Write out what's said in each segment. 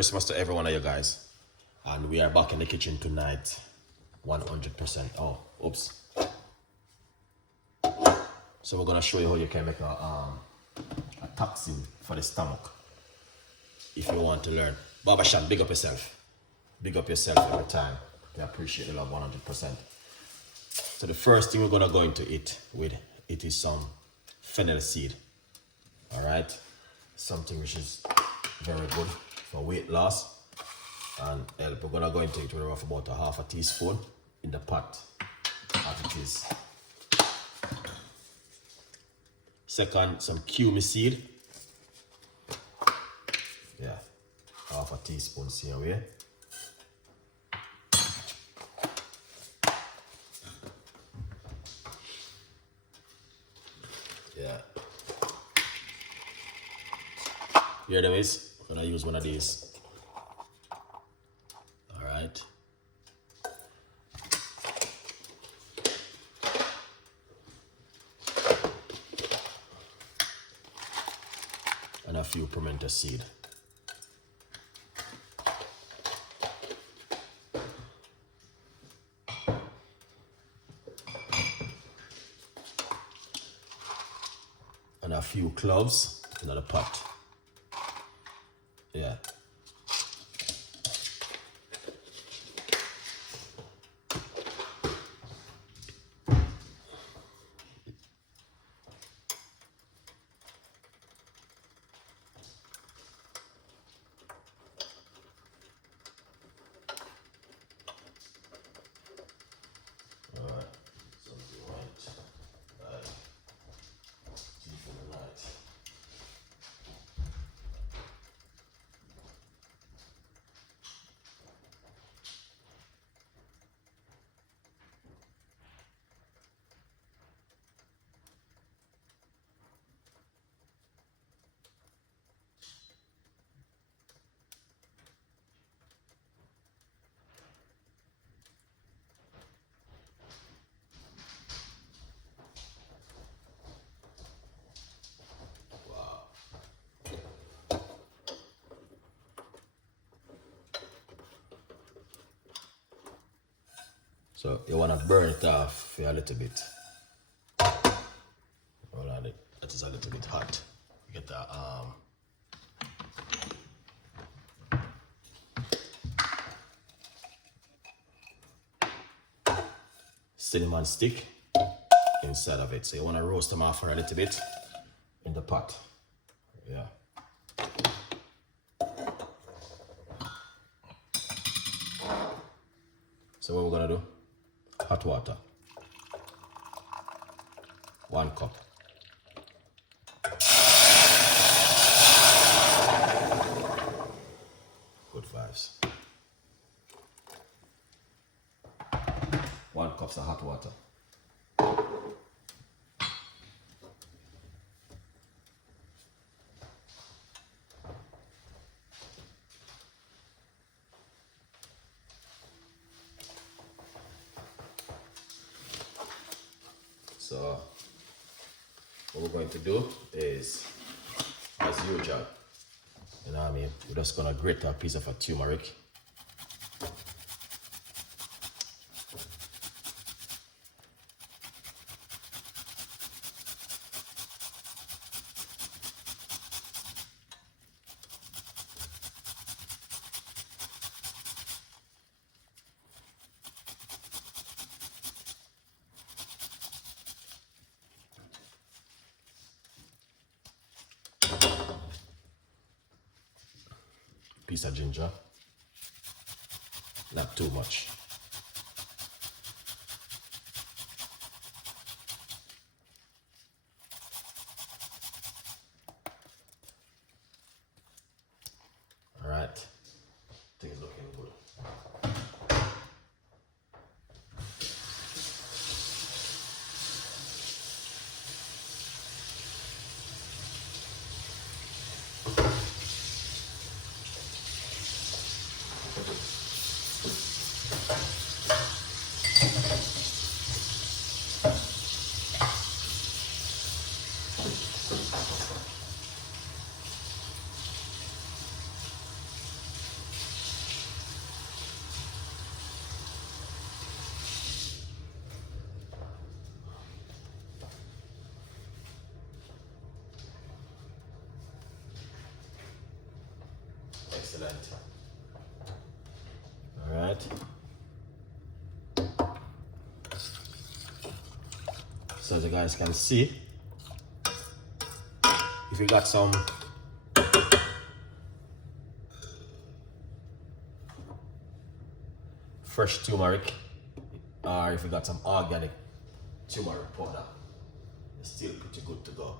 Christmas to every one of you guys. And we are back in the kitchen tonight. 100%. Oh, oops. So we're gonna show you how you can make a toxin for the stomach. If you want to learn. Baba Shan, big up yourself. Big up yourself every time. I appreciate the love 100%. So the first thing we're gonna go into it is some fennel seed. Alright? Something which is very good for weight loss and help. We're gonna go into it with about a half a teaspoon in the pot as it is. Second, some cumin seed. Yeah, half a teaspoon here away. Yeah. Here them is. I'm gonna use one of these. Alright. And a few pimento seed. And a few cloves in the pot. Yeah. So you want to burn it off for a little bit. Hold on, that is a little bit hot. You get the cinnamon stick inside of it. So you want to roast them off for a little bit in the pot. Yeah. So what we're gonna do? Hot water. 1 cup. Good vibes. 1 cup of hot water. So what we're going to do is, as usual, you know what I mean, we're just gonna grate a piece of a turmeric. Piece of ginger, not too much. All right, things looking good. excellent. All right. So as you guys can see, if you got some fresh turmeric, or if you got some organic turmeric powder, it's still pretty good to go.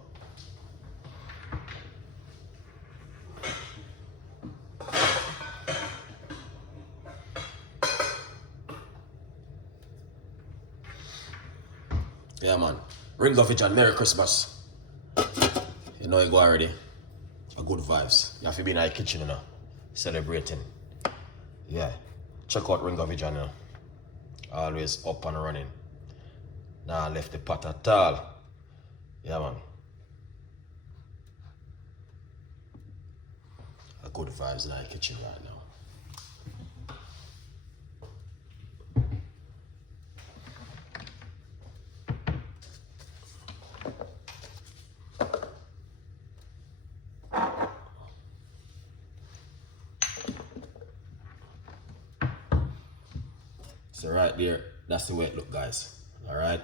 Yeah, man. Ring of it and Merry Christmas. You know you go already. A good vibes. You have to be in the kitchen, you know, celebrating. Yeah. Check out Ring of it, you know. Always up and running. Nah, left the pot at all. Yeah, man. A good vibes in the kitchen right now. So right there, that's the way it look, guys. All right.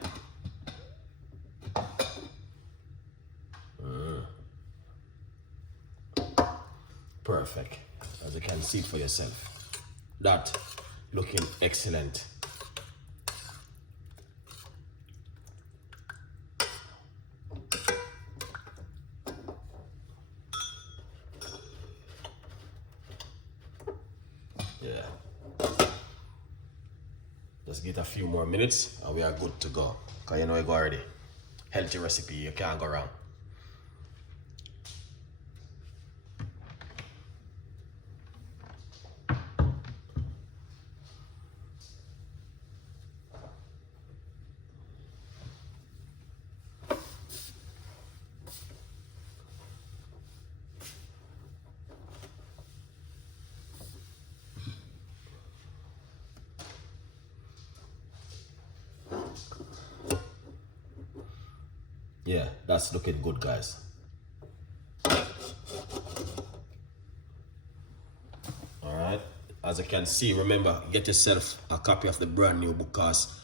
Perfect. As you can see for yourself. That looking excellent. Yeah. Just get a few more minutes and we are good to go. Because you know you go already. Healthy recipe, you can't go wrong. Yeah, that's looking good, guys. Alright, as you can see, remember, get yourself a copy of the brand new book because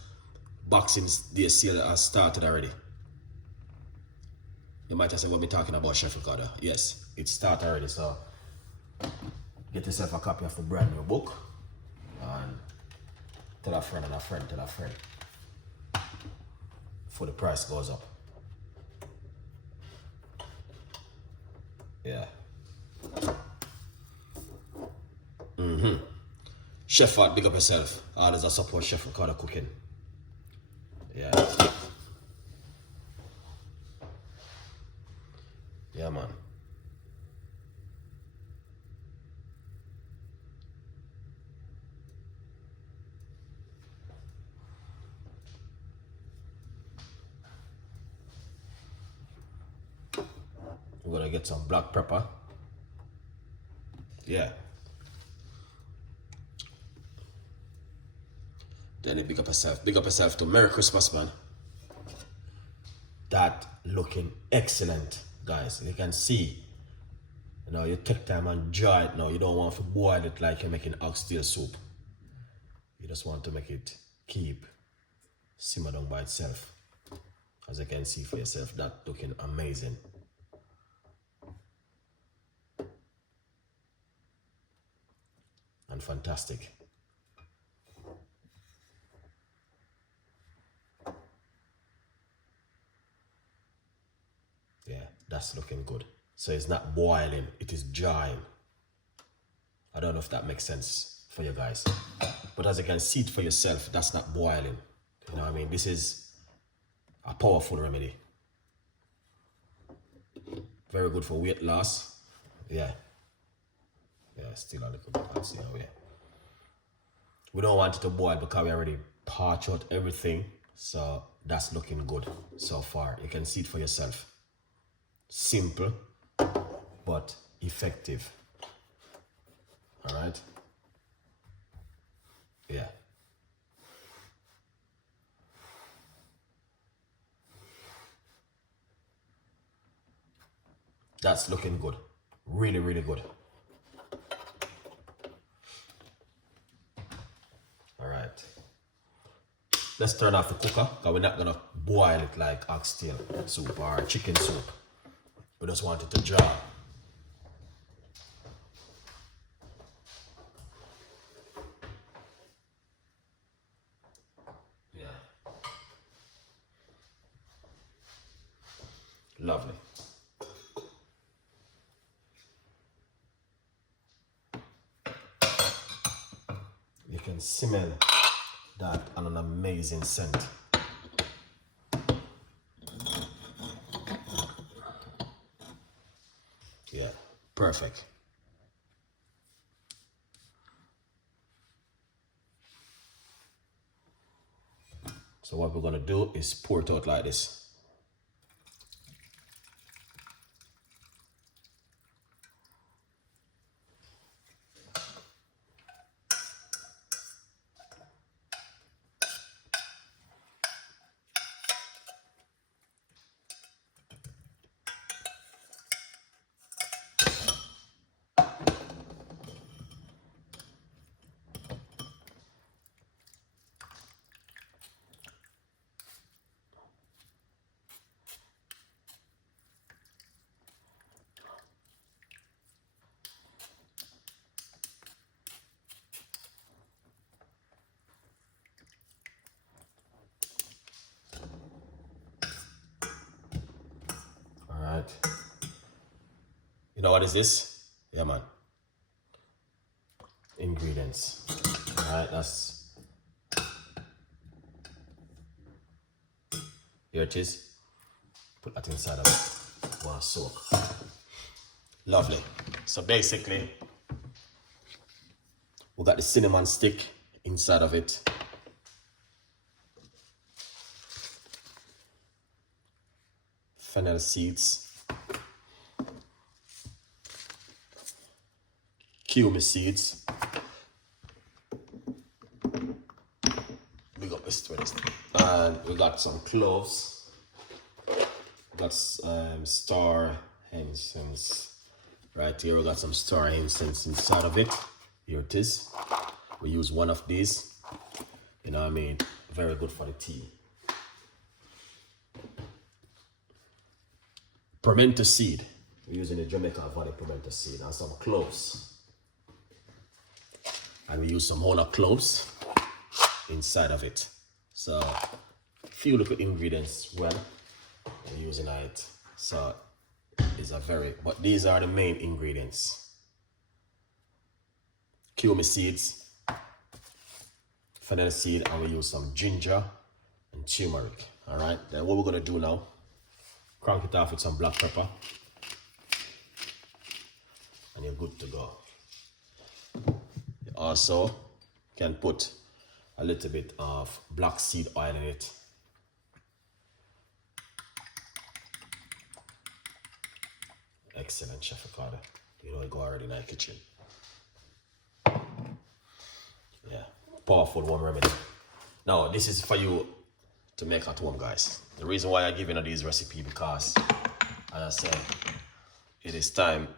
Boxing Day sale has started already. You might have said, what we talking about, Chef Ricardo? Yes, it started already, so get yourself a copy of the brand new book and tell a friend and a friend, tell a friend before the price goes up. Yeah. Chef Fat, big up yourself. Always a support Chef Ricardo Cooking. Yeah. Yeah, man. We're gonna get some black pepper. Yeah. Then you big up yourself. Big up yourself to Merry Christmas, man. That looking excellent, guys. You can see, you know, you take time and enjoy it now. You don't want to boil it like you're making oxtail soup. You just want to make it keep simmer down by itself. As you can see for yourself, that looking amazing. And fantastic. Yeah, that's looking good. So it's not boiling, it is drying. I don't know if that makes sense for you guys. But as you can see it for yourself, that's not boiling. You know what I mean? This is a powerful remedy. Very good for weight loss. Yeah. Yeah, still a little bit hot, see how we. We don't want it to boil because we already parched out everything. So that's looking good so far. You can see it for yourself. Simple, but effective. All right. Yeah. That's looking good. Really, really good. let's turn off the cooker because we're not gonna boil it like oxtail soup or chicken soup. We just want it to dry. Yeah. Lovely. You can smell that and an amazing scent. Yeah, perfect. So what we're gonna do is pour it out like this. You know what is this? Yeah, man. Ingredients. All right, that's... Here it is. Put that inside of it. Wow, soak. Lovely. So basically, we got the cinnamon stick inside of it. Fennel seeds. Cumin seeds. We got this twist. And we got some cloves. We got star incense. Right here we got some star incense inside of it. Here it is. We use one of these. You know what I mean? Very good for the tea. Pimento seed. We're using the Jamaica Valley pimento seed and some cloves. And we use some whole cloves inside of it. So a few little ingredients well we're using it. So it's a very, but these are the main ingredients. Cumin seeds, fennel seed, and we use some ginger and turmeric. All right, then what we're gonna do now, crank it off with some black pepper and you're good to go. You also can put a little bit of black seed oil in it. Excellent, Chef Ricardo. You know, I go already in the kitchen. Yeah, powerful home remedy. Now, this is for you to make at home, guys. The reason why I give you these recipes because, as I said, it is time